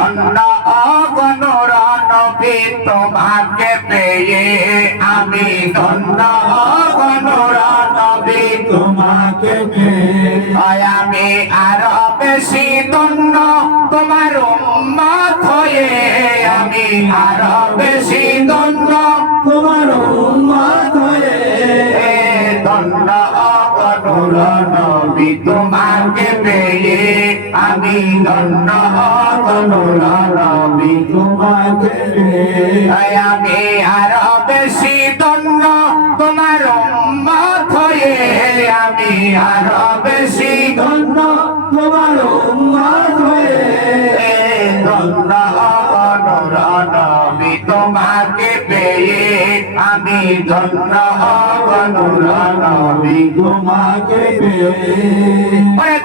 ধন্য তোমাকে পেয়ে আমি ধন্য। তোমাকে পেয়ে। আমি আরও বেশি ধন্য তোমার উম্মত হয়ে। আমি আরও বেশি ধন্য তোমার উম্মত হয়ে। নবী তোমাকে পেয়ে। আমি নবী তোমাকে আমি আরও বেশি ধন্য তোমার হয়ে আমি আরও আমি ধন্য নবী তোমাকে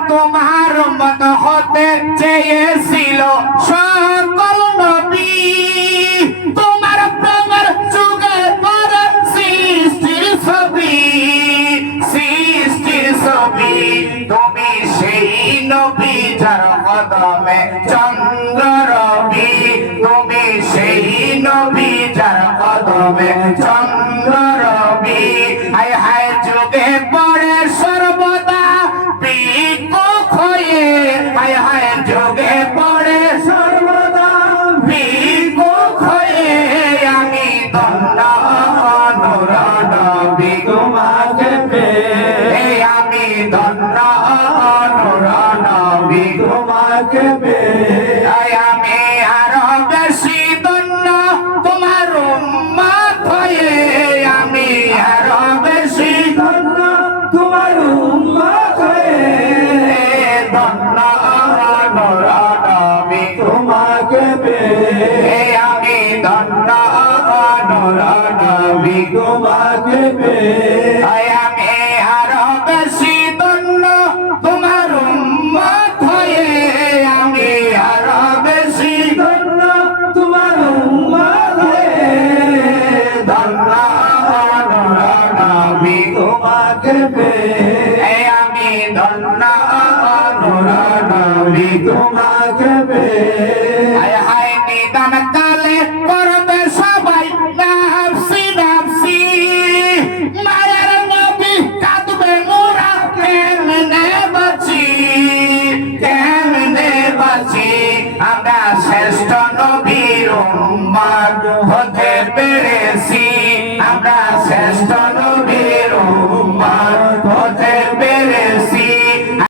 তোমার মত হতে চেয়েছিল সকল নবী। তোমার প্রেমের যুগে পর সৃষ্টির ছবি সৃষ্টির ছবি। তুমি সেই নবী যার কদমে চন্দ্র রবি। তুমি সেই নবী যার কদমে হায় আমি নবী তোমাকে পেয়ে তাই আমি আরও বেশি দন্ড তোমার উম্মত হয়ে আমি আরও বেশি ধন্য তোমার উম্মত হয়ে নিদান কালে করবে সবাই নাফসি নাফসি। মায়ের নবী কাঁদবে মোরা কেমনে বাঁচি কেমনে বাঁচি? আমরা শ্রেষ্ঠ নবীর উম্মাদ হতে পেরেছি। আমরা শ্রেষ্ঠ